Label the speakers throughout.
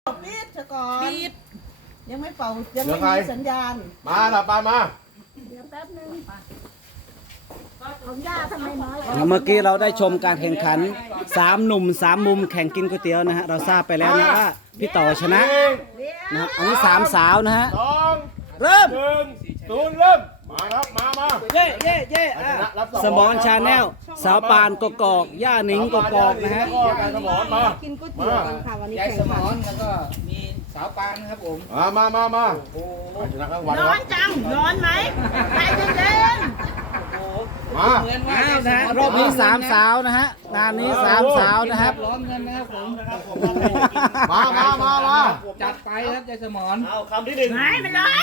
Speaker 1: ปิดซะก่อนปิดยังไม่เป่ายัง
Speaker 2: เดี๋
Speaker 1: ไม่
Speaker 2: ยวใคร
Speaker 1: มีสัญญาณ
Speaker 2: มาละไปมา
Speaker 1: เดี๋ยวแป๊บนึงของย่าทำไมน้อย
Speaker 3: เมื่อกี้เราได้ชมการแข่งขัน3หนุ่ม3มุมแข่งกินก๋วยเตี๋ยวนะฮะเราทราบไปแล้วนะว่าพี่ต่อชนะนะครับอันนี้3สาวนะฮะ
Speaker 2: สอง
Speaker 3: เริ่ม
Speaker 2: 1-0เริ่มมาครับมา
Speaker 3: เย่เย่เย่อ่ะสมอนชาแนลสาวปานกกอกย่าหนิงกกอกนะฮะ
Speaker 2: ก็การสมอนมา
Speaker 1: กินก๋วยเตี๋ยวกันค่ะวันนี้
Speaker 4: ยาย
Speaker 1: แข่ง
Speaker 4: สม
Speaker 1: ขั
Speaker 4: อน นแล้วก็มีสาวปานนะครับผม
Speaker 2: มาชนะทั้งวัน
Speaker 1: ร้
Speaker 2: ค
Speaker 1: อ
Speaker 2: รั
Speaker 1: น
Speaker 2: บ
Speaker 1: จังร้อนไหมใจเย็น
Speaker 2: มา
Speaker 4: เหมือนว่า
Speaker 3: อ้าวนะฮะรอบนี้3สาวนะฮะงานนี้3สาวนะครับ
Speaker 4: ร้อนเงินนะครับผม
Speaker 2: มา
Speaker 4: จัดไปครับยายสมอน
Speaker 1: ๆไหนมันร้อน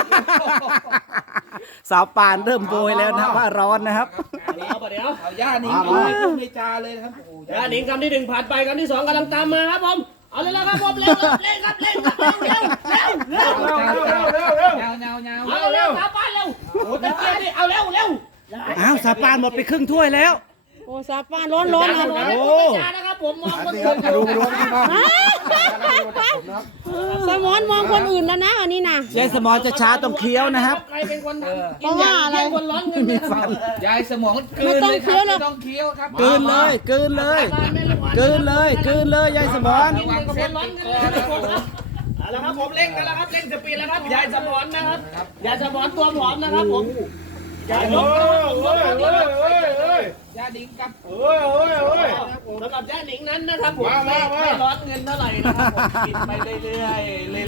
Speaker 3: สาวปานเริ่มโบยแล้วนะว่าร้อนนะครับ
Speaker 4: เอาย่านิ่งเอาให้ลูกในจาเลยนะครับโอ้
Speaker 5: ย่าหนิงคำที่ 1ผ่านไปคำที่ 2กำลังตามมาครับผมเอาเลยแล้วครับผมเร็วเร่งครับเร็วเร็ว
Speaker 4: เงา
Speaker 5: เอาเร็วสาปานเร็วโอ้ตะเกียบนี่เอาเร็ว
Speaker 3: อ้าวสาวปานหมดไปครึ่งถ้วยแล้ว
Speaker 1: โอ้ซาป้าร้อนร้อนนะ
Speaker 5: โอ้จานะครับผมมองคน
Speaker 2: นี่
Speaker 5: อื่น
Speaker 2: ครับดูนี่มา
Speaker 1: สมอนมองคนอื่นแล้วนะอันนี้นะ
Speaker 3: ยายสมอนจะช้าต้องเคี้ยวนะครับ
Speaker 5: ใครเป็นคนทำ
Speaker 1: เพราะว่าอะไร
Speaker 5: คนร้อนเงิน
Speaker 3: มีฟัน
Speaker 4: ยายสมอนกลืนเลยครับไม่ต้องเคี้ยวครับ
Speaker 3: กลืนเลยกลืนเลยกลืนเลยกลืนเลยยายสมอน
Speaker 5: กินเป็นคนร้อนเงินนะครับผมครับเอาละครับผมเร่งกันแล้วครับเร่งสปีดแล้วครับยายสมอนนะครับยายสมอนตัวผอมนะครับผมยายลบนะครับ
Speaker 4: ย่านิ่งกับ
Speaker 5: สำหรับย่าหนิงนั้นนะครับผมไม่ร้อนเงินเท่าไหร่นะครับผมกินไปเรื่อย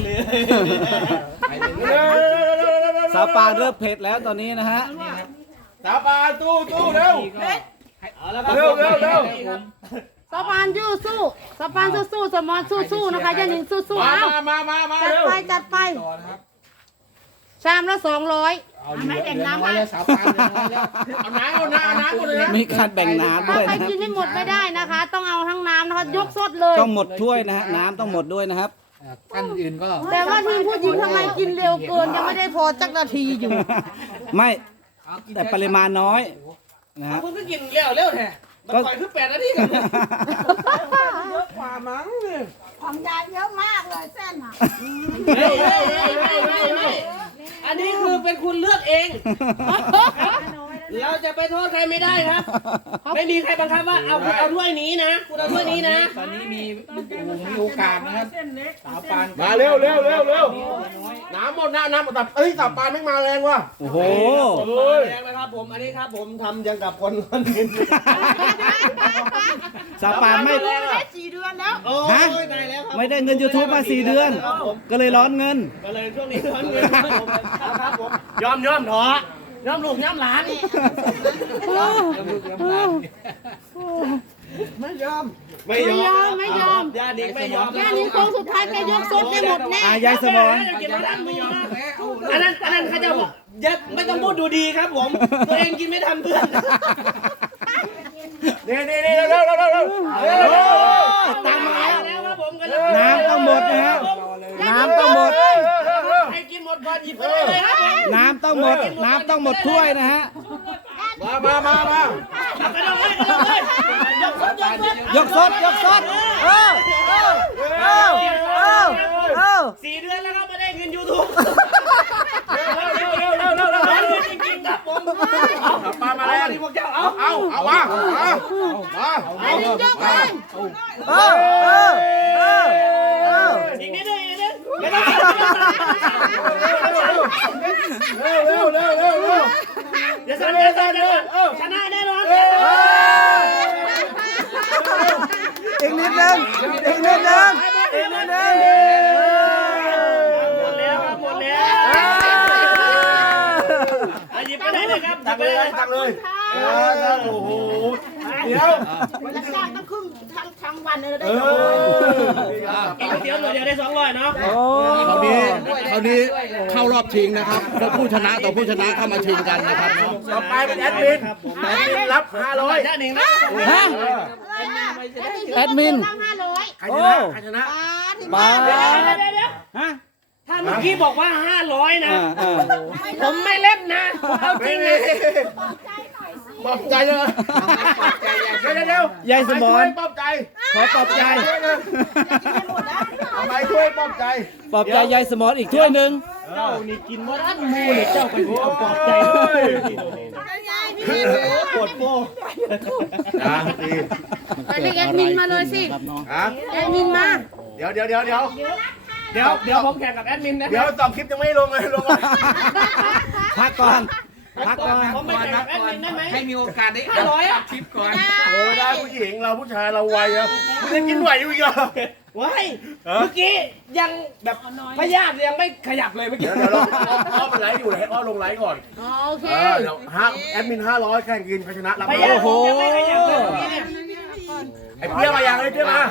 Speaker 5: ๆ
Speaker 3: สาวปานเริ่มเผ็ดแล้วตอนนี้นะฮะ
Speaker 2: สาปานตู้เร็ว
Speaker 5: เอาละครับ
Speaker 2: เร็ว
Speaker 1: สะพานยื้อสู้สะพานสู้สมอนสู้นะคะยันหนิงสู้เอา
Speaker 2: มา
Speaker 1: จัด
Speaker 2: เร็ว
Speaker 1: ไปจัดไป
Speaker 4: ต่อนะครับ
Speaker 1: ชามละ200
Speaker 4: เอาไม่แบ่งน้ำแล้วสาวปานแล้ว
Speaker 2: เอาน้ำหมดเลยนะ
Speaker 3: มีการแบ่งน้ำ
Speaker 1: ถ้า
Speaker 3: ด้วย
Speaker 1: ใคร
Speaker 3: นะครับ
Speaker 1: กินไม่หมดไม่ได้นะคะ ต้องเอาทั้งน้ำนะคะยกสดเลย
Speaker 3: ต้องหมดถ้วยนะฮะน้ำต้องหมดด้วยนะครับ
Speaker 4: ท่านอื่นก็
Speaker 1: แต่ว่าทีมผู้หญิงทำไมกินเร็วเกินยังไม่ได้พอจักนาทีอยู่
Speaker 3: ไม่แต่ปริมาณน้อยนะครับ
Speaker 5: คุณก็กินเร็วแท้มันปล่อยคือ8 นาทีกัน
Speaker 1: ของยายเยอะมากเลยเส้นอ่ะ
Speaker 5: ไม่อันนี้คือเป็นคุณเลือกเอง เราจะไปโทษใครไม่ได้ครับ ไม่มีใครบังคับว่าเอาถ้วยนี้นะคุณเอาถ้วยนี้นะ
Speaker 4: ตอนนี้มีโอกาสนะครับสาวปาน
Speaker 2: มาเร็วน้ำหมดน้ำหมดแต่สาปานไม่มาแรงว่ะ
Speaker 3: โอ้โห
Speaker 5: แรงนะครับผมอันนี้ครับผมทำยังกับคนอื่น
Speaker 3: สาวปานไม่
Speaker 1: ได้4 เดือนแล้ว
Speaker 5: โอ้ยตายแล้วครับ
Speaker 3: ไม่ได้เงิน YouTube มา4 เดือน ก็เลยร้อนเงิน
Speaker 5: ก็เลยช่วงนี้ร้อนเงินครับผมยอมถอยอมลูกยอมหลาน
Speaker 1: ไม่ยอม
Speaker 5: ญาติไม่ยอม
Speaker 1: แค่นี้โค้งสุดท้ายแกยกสดได้หมดแน่
Speaker 3: ยายสมอน
Speaker 5: กินไม่ทันมือนะอันนั้นเขาจะบอกอย่าไม่ต้องพูดดูดีครับผม ตัวเองกินไม่ทันเพื่อน
Speaker 2: นี่เร็ว
Speaker 3: ตามมาแล้ว
Speaker 5: แล้วครับผมกัน
Speaker 3: น้ำต้องหมดนะฮะน้ำต้องหมด
Speaker 5: ให้กินหมดก่อนหยิบไปเลยครับผม
Speaker 3: น้ำต้องหมดน้ำต้องหมดถ้วยนะฮะ
Speaker 2: มา
Speaker 5: ไปเลยยกสด
Speaker 3: ยกสด
Speaker 5: 4 เดือนแล้วครับไม่ได้เงิน YouTube
Speaker 2: เร็ว
Speaker 5: ได้เงินจริงๆครับผม
Speaker 2: ปานมาแรง
Speaker 5: พวกเจ้าเอา
Speaker 2: เอามา
Speaker 1: ไอ้นี่ยกเลย
Speaker 5: อีกนิดนึงไม่ต้อง
Speaker 2: เร็ว
Speaker 5: อย่าสั่นชนะแน่นอน
Speaker 3: อีกนิดนึงอีกนิดนึงอีกนิดนึง
Speaker 5: หมดแล้วครับหมดแล้วหยิบไปได้เลยครับ
Speaker 2: ตักเลยโอ้โหเดี๋ยว
Speaker 1: จะจ้างต้องครึ่งทั้งวันเลยได้
Speaker 5: กินก๋วยเตี๋ยวเดียวได้200เนาะ
Speaker 3: โอ้
Speaker 6: คราวนี้เข้ารอบชิงนะครับแล้วผู้ชนะต่อผู้ชนะเข้ามาชิงกันนะครับ
Speaker 2: ต่อไปเป็นแอดมินรับ500
Speaker 5: ด้านหนึ่งนะ
Speaker 3: ฮะแอดมิน
Speaker 1: ตั้ง500
Speaker 2: ใครชนะ
Speaker 3: บ้า
Speaker 5: เดี๋ยว
Speaker 3: ฮะ
Speaker 5: ถ้าเมื่อกี้บอกว่า500นะ
Speaker 3: อ่า
Speaker 5: ผมไม่เล่นนะเอาจริงเลย
Speaker 1: ใจหน่อยสิ
Speaker 2: ปลอบใจเลยเดี๋ยวย
Speaker 3: ายสมร
Speaker 2: ปลอบใจ
Speaker 3: ขอปลอบใจ
Speaker 2: ทำไมช่วยปลอบใจ
Speaker 3: ปลอบใจยายสมรอีกถ้วยหนึ่ง
Speaker 5: เจ้านี่กินมดอันมูเลยเจ้าไปเอาปลอบใจปวดโป้
Speaker 2: อ่ะดี
Speaker 1: ไปเรียกแอดมินมาเลยสิ
Speaker 2: อ่ะ
Speaker 1: แอดมินมา
Speaker 2: เดี๋ยว
Speaker 5: ผมแข่งกับแอดมินนะ
Speaker 2: เดี๋ยว2 คลิปยังไม่ลงเลยลงก่อน
Speaker 3: พักก่อนพักก่อน
Speaker 5: ผมไม่แข่งกับแอดมินได้ไหม
Speaker 4: ให้มีโอกาสได้
Speaker 5: 500
Speaker 4: คลิปก่อน
Speaker 2: โอ้ไม่ได้ผู้หญิงเราผู้ชายเราไวอะมึงยังกินไหวอยู่อีกเหรอ
Speaker 5: ว้ายเมื่อกี้ยังแบบพยาธิยังไม่ขยับเลยเมื่อกี้
Speaker 2: เดี๋ยวเราอ้อมันไลฟ์อยู่เลยให้อ้อลงไลฟ์ก่อน
Speaker 1: อ๋อโอเค
Speaker 2: เดี๋ยวแอดมิน500แข่งกินใครชนะรับ
Speaker 5: พยาธิยังไม่ขยับเลยเมื่อกี้เนี่ย
Speaker 2: ไอ้เปรี้ยวมายังไอ้เปรี้ยวมา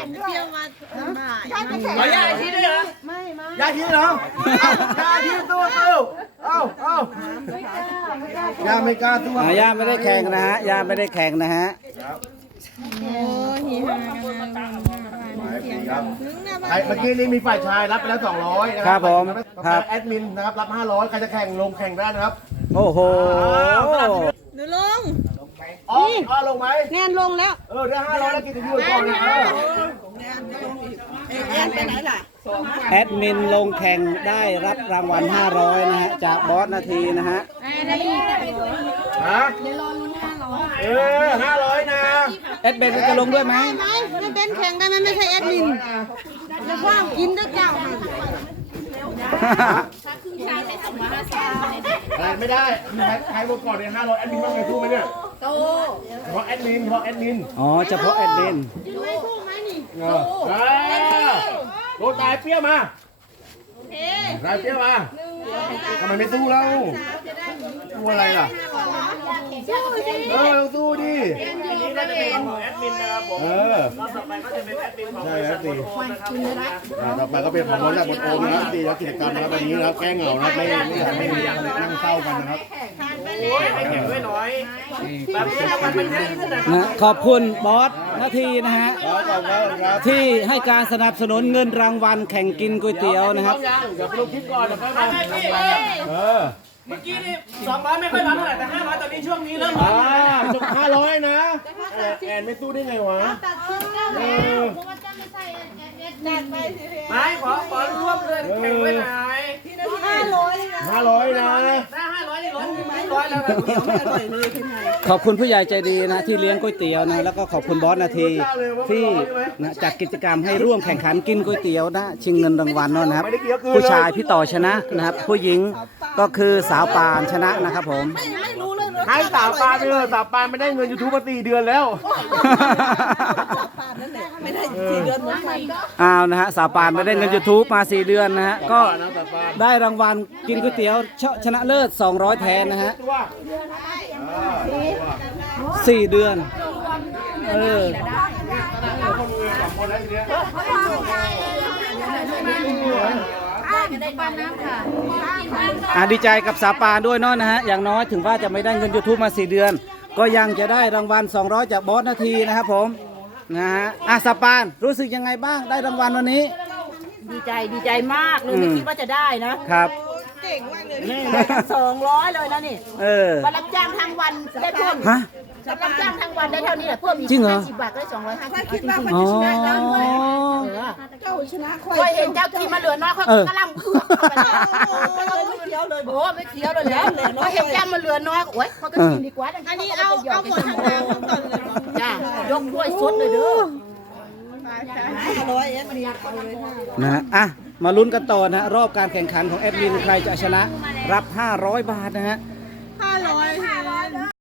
Speaker 5: ขอญาตทีด้วยเหรอ
Speaker 2: ยาทีเหรอยาทีตัวเอ้ายาไม่กล้าตัว
Speaker 3: ย่าไม่ได้แข่งนะฮะย่าไม่ได้แข่งนะฮะ
Speaker 2: ใครเมื่อกี้นี้มีฝ่ายชายรับไปแล้ว200นะครับ
Speaker 3: ผมครับ
Speaker 2: แอดมินนะครับรับ500ใครจะแข่งลงแข่งได้นะครับ
Speaker 3: โอ้โห
Speaker 1: หนูลง
Speaker 2: อ้อลงไหม
Speaker 1: แนนลงแล้ว
Speaker 2: ได้500แล้วกินจะอยู่ก่อนนะ
Speaker 1: แอนไปไหนล่ะ
Speaker 3: แอดมินลงแข่งได้รับรางวัล500นะฮะจากบอสนาทีนะฮะ
Speaker 1: ได้อีก
Speaker 2: ฮะเดี๋ยวรอลุ้น500นะ
Speaker 3: แอดเบนจะลงด้วยไหม
Speaker 1: ไม่เป็นแข่งได้ไหมไม่ใช่แอดมินแล้วว่ากินด้วยเจ้า
Speaker 2: อะไรไม่ได้ใครหมดก่อนเนี่ย500แอดมินต้องไปสู้ไหมเนี่ยโตเพราะแอดมิน
Speaker 3: อ๋อเฉพาะแอดมิน
Speaker 2: โดนตายเปรี้ยวมาตายเปรี้ยวมาทำไมไม่สู้เราสู้อะไรล่ะต้องสู้ดิ
Speaker 5: นี่ก็จะเป็นของแอดมินนะครับผมรอบต่อไปก็จะเป็นแอดมินของ
Speaker 2: ใช่ครับตีต่อไปก็เป็นของบริษัทบทโอมนะครับตีแล้วกิจกรรมนะครับวันนี้นะครับแก้เหงานะไม่นั่งเศร้ากันนะครับ
Speaker 5: โอ้ยให้แข่งด้วยหน่อยแบบนี้รางวัลมันเยอะขึ้นนะ
Speaker 3: นะขอบคุณบอสนาทีนะฮะ
Speaker 2: ขอบคุณครับ
Speaker 3: ที่ให้การสนับสนุนเงินรางวัลแข่งกินก๋วยเตี๋ยวนะครับ
Speaker 2: เดี๋ยวไปลงคลิปก่อนนะครับ
Speaker 5: ไม่พี่ เมื่อกี้นี่200ไม่ค่อยร้อนเท่าไหร่แต่500ตอนนี้ช่วงนี้เริ่มร้อน
Speaker 2: จบ500นะแอนไม่สู้ได้ไงวะ
Speaker 5: ไม่ขอร่วมเลยแข่งด้วยหน่อย
Speaker 2: 500นะ
Speaker 5: ถ้า500นี่ร้อน100แล้วแบบเดี๋ยวไม่อร่อยเลยขึ้นไง
Speaker 3: ขอบคุณผู้ใหญ่ใจดีนะที่เลี้ยงก๋วยเตี๋ยวนะแล้วก็ขอบคุณบอสนาทีที่นะจัดกิจกรรมให้ร่วมแข่งขันกินก๋วยเตี๋ยวนะชิงเงินรางวัลเนาะนะครับ ผู้ชายพี่ต่อชนะนะครับ ผู้หญิงก็คือสาวปานชนะนะครับผม
Speaker 2: ให้สาวปานไปเลยสาวปานไม่ได้เงิน YouTube มา4 เดือนแล้ว
Speaker 3: อ้าวนะฮะสาวปานไม่ได้เงิน YouTube มา4 เดือนนะฮะก็ได้รางวัลกินก๋วยเตี๋ยวชนะเลิศ200แทนนะฮะ4 เดือนดีใจกับสาวปานด้วยเนาะนะฮะอย่างน้อยถึงว่าจะไม่ได้เงิน YouTube มา4 เดือน ก็ยังจะได้รางวัล200จากบอสนาทีนะครับผมนะฮะสาวปานรู้สึกยังไงบ้างได้รางวัลวันนี้
Speaker 7: ดีใจมากเลยไม่คิดว่าจะได้นะครับ เก่งมากเลยนี่200เลยนะนี่วันรับจ้างทั้งวันได้เพิ่ม
Speaker 3: ฮะ
Speaker 7: รับจ้างทั้งวันได้เท่านี้แหละเพิ่มอีก
Speaker 3: จริงเหรอ
Speaker 7: 50 บาทก็ได้250คิดว่า
Speaker 3: อ๋อ
Speaker 7: เคยเห็นเจ้ากินมาเหลือน้อยเขากระลำเผือกเข้าไปแล้วไม่เคี้ยวเลยโอ้ไม่เคี้ยวเลยแล้วเขาเห็นเจ้ามาเหลือน้อยโอ้ยเขาก็กินดีกว่าอันนี้เอาหมดทั้งน้ำก่อนเลยจ้ายกถ้วยสดเลยเด้อ
Speaker 3: นะฮะมาลุ้นกันต่อนะฮะรอบการแข่งขันของแอดมินใครจะชนะรับ500 บาทนะฮะ